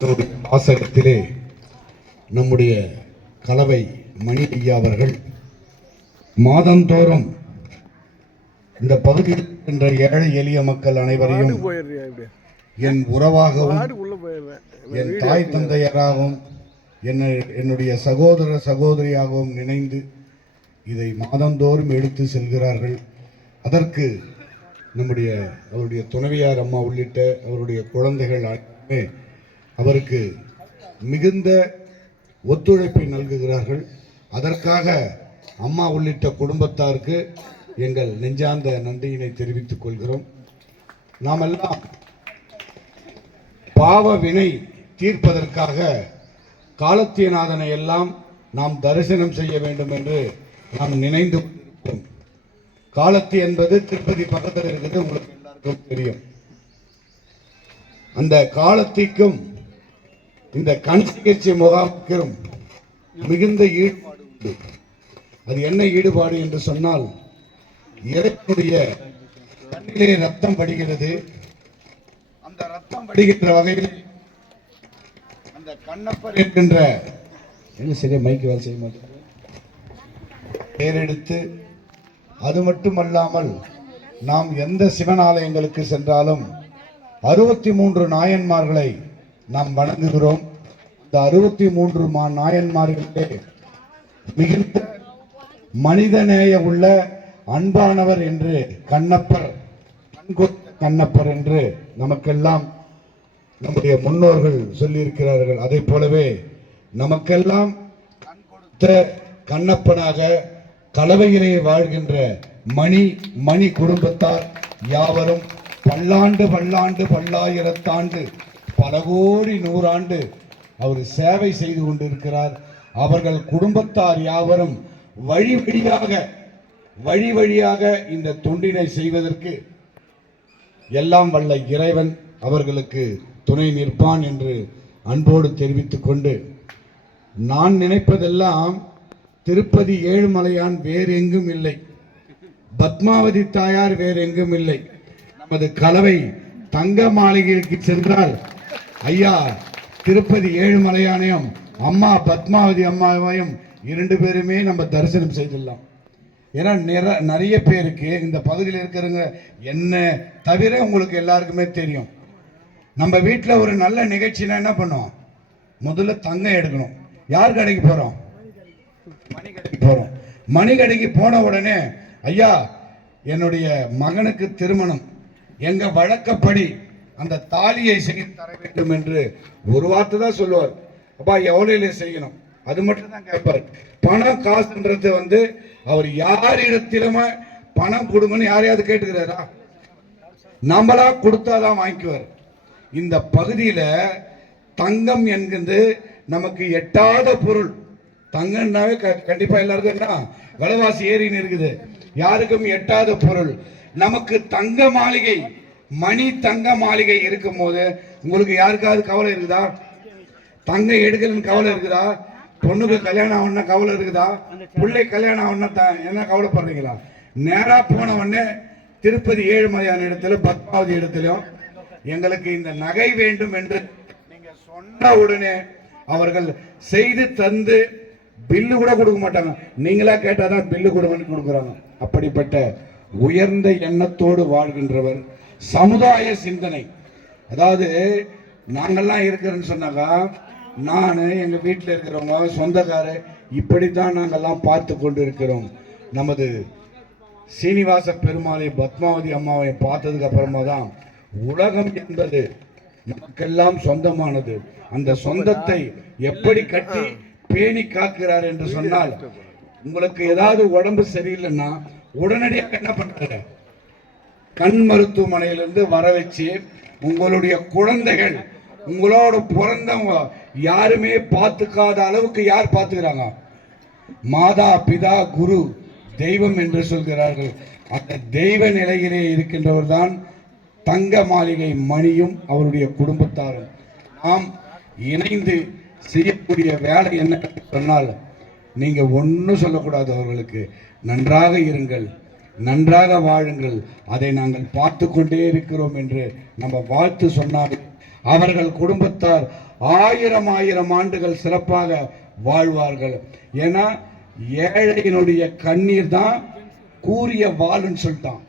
வாசகத்திலே நம்முடைய கலவை மணி ஐயா அவர்கள் மாதந்தோறும் இந்த பகுதியில் இருக்கின்ற ஏழை எளிய மக்கள் அனைவரையும் என் உறவாகவும் என் தாய் தந்தையராகவும் என்னுடைய சகோதர சகோதரியாகவும் நினைந்து இதை மாதந்தோறும் எடுத்து செல்கிறார்கள். அதற்கு அவருடைய துணைவியார் அம்மா உள்ளிட்ட அவருடைய குழந்தைகள் அனைத்துமே அவருக்கு மிகுந்த ஒத்துழைப்பை நல்குகிறார்கள். அதற்காக அம்மா உள்ளிட்ட குடும்பத்தாருக்கு எங்கள் நெஞ்சார்ந்த நன்றியினை தெரிவித்துக் கொள்கிறோம். நாமெல்லாம் பாவ வினை தீர்ப்பதற்காக காலத்தியநாதனை எல்லாம் நாம் தரிசனம் செய்ய வேண்டும் என்று நாம் நினைந்து கொண்டிருக்கிறோம். காலத்தி என்பது திருப்பதி பக்கத்தில் இருக்குது, உங்களுக்கு எல்லாருக்கும் தெரியும். அந்த காலத்திற்கும் இந்த கண் சிகிச்சை முகாமுக்கும் மிகுந்த ஈடுபாடு உண்டு. அது என்ன ஈடுபாடு என்று சொன்னால், இறைவனுடைய கண்ணிலே ரத்தம் வடிகிறது. அந்த ரத்தம் வடிகின்ற வகையில் அந்த கண்ணப்பர் என்கின்ற என்ன சரியா மைக்கு வேலை செய்ய மாட்டேன் பேரெடுத்து, அது மட்டுமல்லாமல் நாம் எந்த சிவன் ஆலயங்களுக்கு சென்றாலும் 63 நாயன்மார்களை நாம் வணங்குகிறோம். இந்த 63 நாயன்மார்களே மிகுந்த மனிதநேய உள்ள அன்பானவர் என்று கண்ணப்பர் என்று நமக்கெல்லாம் நம்முடைய முன்னோர்கள் சொல்லியிருக்கிறார்கள். அதை போலவே நமக்கெல்லாம் கண் கொடுத்த கண்ணப்பனாக கலவையிலே வாழ்கின்ற மணி குடும்பத்தார் யாவரும் பல்லாயிரத்தாண்டு பல கோடி நூறாண்டு அவர் சேவை செய்து கொண்டிருக்கிறார். அவர்கள் குடும்பத்தார் யாவரும் வழி வழியாக இந்த தொண்டினை செய்வதற்கு எல்லாம் வல்ல இறைவன் அவர்களுக்கு துணை நிற்பான் என்று அன்போடு தெரிவித்துக் கொண்டு, நான் நினைப்பதெல்லாம் திருப்பதி ஏழுமலையான் வேறு எங்கும் இல்லை, பத்மாவதி தாயார் வேறு எங்கும் இல்லை. நமது கலவை தங்க மாளிகைக்கு சென்றால் ஐயா திருப்பதி ஏழுமலையானையும் அம்மா பத்மாவதி அம்மாவையும் 2 பேருமே நம்ம தரிசனம் செய்திடலாம். ஏன்னா நிறைய பேருக்கு இந்த பகுதியில் இருக்கிறவங்க என்ன தவிர உங்களுக்கு எல்லாருக்குமே தெரியும், நம்ம வீட்டில் ஒரு நல்ல நிகழ்ச்சினா என்ன பண்ணோம், முதல்ல தங்கம் எடுக்கணும். யார் கடைக்கு போறோம்? மணி கடைக்கு போறோம். மணி கடைக்கு போன உடனே ஐயா என்னுடைய மகனுக்கு திருமணம், எங்க வழக்கப்படி அந்த தாலியை செய்து தர வேண்டும் என்று ஒரு வார்த்தை தான் சொல்லுவார். அப்பா எவ்வளவு செய்யணும் அது மட்டும் தான் கேட்பார். பணம் காசுன்றது அவர் யாரிடத்திலுமே பணம் கொடுங்கன்னு யாரையாவது கேட்டுக்கிறாரா? நம்மளா கொடுத்தாதான் வாங்கிக்குவார். இந்த பகுதியில தங்கம் என்கிறது நமக்கு எட்டாத பொருள். தங்கம்னாவே கண்டிப்பா எல்லாருக்கும் என்ன விலைவாசி ஏறின்னு இருக்குது, யாருக்கும் எட்டாத பொருள். நமக்கு தங்க மாளிகை, தங்க மாளிகை இருக்கும் போது உங்களுக்கு யாருக்காவது கவலை இருக்குதா? தங்க எடுக்கலன்னு கவலை இருக்குதா? பொண்ணுக்கு கல்யாணம் ஆகணும்னா கவலை இருக்குதா? பிள்ளை கல்யாணம் ஆகணும்னா என்ன கவலைப்படுறீங்களா? நேரா போன உடனே திருப்பதி ஏழுமலையான இடத்துல பத்மாவதி இடத்திலும் எங்களுக்கு இந்த நகை வேண்டும் என்று நீங்க சொன்ன உடனே அவர்கள் செய்து தந்து பில்லு கூட கொடுக்க மாட்டாங்க. நீங்களா கேட்டாதான் பில்லு கொடுக்குறாங்க. அப்படிப்பட்ட உயர்ந்த எண்ணத்தோடு வாழ்கின்றவர், சமுதாய சிந்தனை. அதாவது நாங்கள்லாம் இருக்கிறேன்னு சொன்னாக்கா, நான் எங்க வீட்டில் இருக்கிறவங்க சொந்தக்கார இப்படித்தான் நாங்கள்லாம் பார்த்து கொண்டு இருக்கிறோம். நமது சீனிவாச பெருமாளை பத்மாவதி அம்மாவை பார்த்ததுக்கு அப்புறமா தான் உலகம் என்பது நமக்கெல்லாம் சொந்தமானது. அந்த சொந்தத்தை எப்படி கட்டி பேணி காக்கிறார் என்று சொன்னால், உங்களுக்கு ஏதாவது உடம்பு சரியில்லைன்னா உடனடியாக என்ன பண்றாரு, கண் மருத்துவமனையிலிருந்து வர வச்சு உங்களுடைய குழந்தைகள் உங்களோட பிறந்தவங்க யாருமே பார்த்துக்காத அளவுக்கு யார் பார்த்துக்கிறாங்க? மாதா பிதா குரு தெய்வம் என்று சொல்கிறார்கள். அந்த தெய்வ நிலையிலே இருக்கின்றவர் தான் தங்க மாளிகை மணியும் அவருடைய குடும்பத்தாரும். நாம் இணைந்து செய்யக்கூடிய வேலை என்ன சொன்னால், நீங்க ஒன்றும் சொல்லக்கூடாது, அவர்களுக்கு நன்றாக இருங்கள், நன்றாக வாழுங்கள், அதை நாங்கள் பார்த்து கொண்டே இருக்கிறோம் என்று நம்ம வாழ்த்து சொன்னால் அவர்கள் குடும்பத்தார் ஆயிரம் ஆண்டுகள் சிறப்பாக வாழ்வார்கள். ஏன்னா ஏழையினுடைய கண்ணீர் தான் கூரிய வாள்னு சொல்லிட்டான்.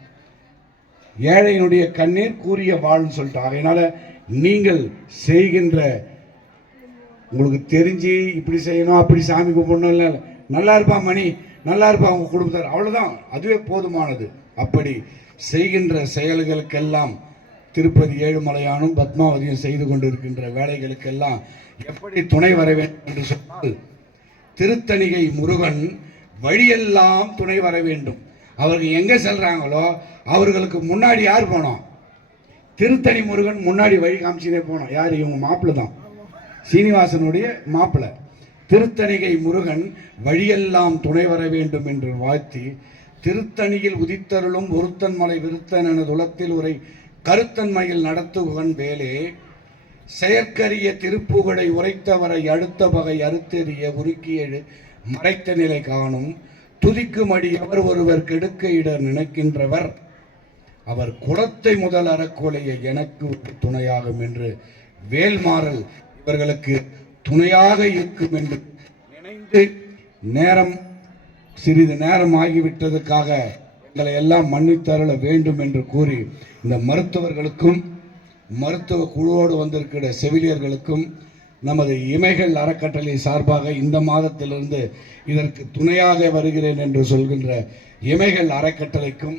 ஏழையினுடைய கண்ணீர் கூரிய வாள்னு சொல்லிட்டான். அதனால நீங்கள் செய்கின்ற, உங்களுக்கு தெரிஞ்சு இப்படி செய்யணும் அப்படி சாமி கும்பிடணும் இல்லை, நல்லா இருப்பா மணி, நல்லா இருப்பா அவங்க குடும்பத்தார், அவ்வளோதான், அதுவே போதுமானது. அப்படி செய்கின்ற செயல்களுக்கெல்லாம் திருப்பதி ஏழுமலையானும் பத்மாவதியும் செய்து கொண்டிருக்கின்ற வேலைகளுக்கெல்லாம் எப்படி துணை வர வேண்டும் என்று சொன்னால், திருத்தணிகை முருகன் வழியெல்லாம் துணை வர வேண்டும். அவர்கள் எங்க செல்றாங்களோ அவர்களுக்கு முன்னாடி யார் போனோம்? திருத்தணி முருகன் முன்னாடி வழி காமிச்சுனே போனோம். யார்? இவங்க மாப்பிள்ளை தான், சீனிவாசனுடைய மாப்பிள்ளை. திருத்தணிகை முருகன் வழியெல்லாம் துணை வர வேண்டும் என்று வாழ்த்தி, திருத்தணியில் உதித்தருளும் ஒருத்தன் மலை விருத்தன் என துளத்தில் உரை கருத்தன்மையில் நடத்துவன் வேலே, செயற்கரிய திருப்புகழை உரைத்தவரை அடுத்த வகை அறுத்தெறிய உருக்கியழு மறைத்த நிலை காணும் துதிக்கும் அடி எவர் ஒருவர் கெடுக்க இட நினைக்கின்றவர் அவர் குலத்தை முதல் அறக்கொலையை எனக்கு துணையாகும் என்று வேல்மாறல் இவர்களுக்கு துணையாக இருக்கும் என்று நினைந்து, நேரம் சிறிது நேரம் ஆகிவிட்டதுக்காக எங்களை எல்லாம் மன்னித்தருள வேண்டும் என்று கூறி, இந்த மருத்துவர்களுக்கும் மருத்துவ குழுவோடு வந்திருக்கிற செவிலியர்களுக்கும் நமது இமைகள் அறக்கட்டளை சார்பாக இந்த மாதத்திலிருந்து இதற்கு துணையாக வருகிறேன் என்று சொல்கின்ற இமைகள் அறக்கட்டளைக்கும்,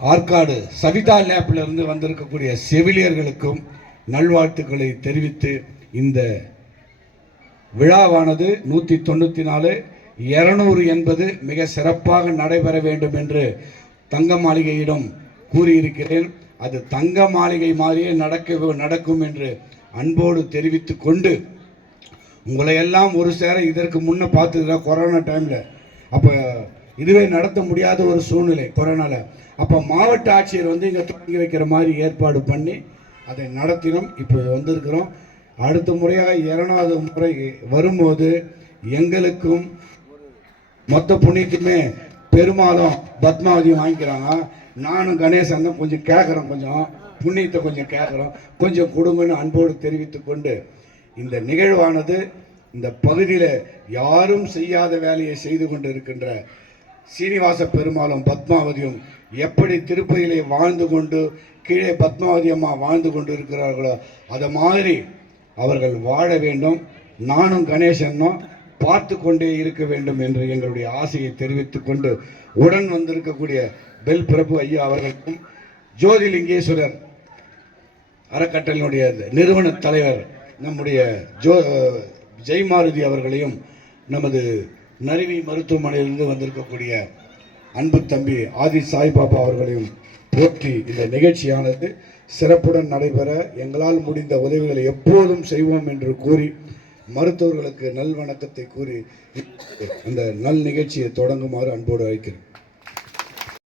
ஆற்காடு சவிதா லேப்பிலிருந்து வந்திருக்கக்கூடிய செவிலியர்களுக்கும் நல்வாழ்த்துக்களை தெரிவித்து, இந்த விழாவானது 194 200 என்பது மிக சிறப்பாக நடைபெற வேண்டும் என்று தங்க மாளிகையிடம் கூறியிருக்கிறேன். அது தங்க மாளிகை மாதிரியே நடக்கும் என்று அன்போடு தெரிவித்து கொண்டு, உங்களை எல்லாம் ஒரு சேர இதற்கு முன்ன பார்த்துக்கிறேன் கொரோனா டைமில். அப்போ இதுவே நடத்த முடியாத ஒரு சூழ்நிலை கொரோனால. அப்போ மாவட்ட ஆட்சியர் வந்து இங்கே தொடங்கி வைக்கிற மாதிரி ஏற்பாடு பண்ணி அதை நடத்தினோம். இப்போ வந்திருக்கிறோம். அடுத்த முறையாக 2வது முறை வரும்போது எங்களுக்கும் மொத்த புண்ணியத்துமே பெருமாளும் பத்மாவதியும் வாங்கிக்கிறாங்க. நானும் கணேசன் கொஞ்சம் கேட்குறோம், கொஞ்சம் புண்ணியத்தை கொஞ்சம் கேட்குறோம், கொஞ்சம் கொடுங்கன்னு அன்போடு தெரிவித்து கொண்டு, இந்த நிகழ்வானது இந்த பகுதியில் யாரும் செய்யாத வேலையை செய்து கொண்டு இருக்கின்ற சீனிவாச பெருமாளும் பத்மாவதியும் எப்படி திருப்பதியிலே வாழ்ந்து கொண்டு கீழே பத்மாவதி அம்மா வாழ்ந்து கொண்டு இருக்கிறார்களோ அதை மாதிரி அவர்கள் வாழ வேண்டும். நானும் கணேசனும் பார்த்து கொண்டே இருக்க வேண்டும் என்று எங்களுடைய ஆசையை தெரிவித்துக் கொண்டு, உடன் வந்திருக்கக்கூடிய பெல் பிரபு ஐயா அவர்களுக்கும், ஜோதிலிங்கேஸ்வரர் அறக்கட்டளையினுடைய நிறுவன தலைவர் நம்முடைய ஜெய்மாருதி அவர்களையும், நமது நறுவி மருத்துவமனையிலிருந்து வந்திருக்கக்கூடிய அன்பு தம்பி ஆதி சாய்பாபா அவர்களையும் போற்றி இந்த நிகழ்ச்சியானது சிறப்புடன் நடைபெற எங்களால் முடிந்த உதவிகளை எப்போதும் செய்வோம் என்று கூறி, மருத்துவர்களுக்கு நல்வணக்கத்தை கூறி அந்த நல் நிகழ்ச்சியை தொடங்குமாறு அன்போடு அழைக்கிறேன்.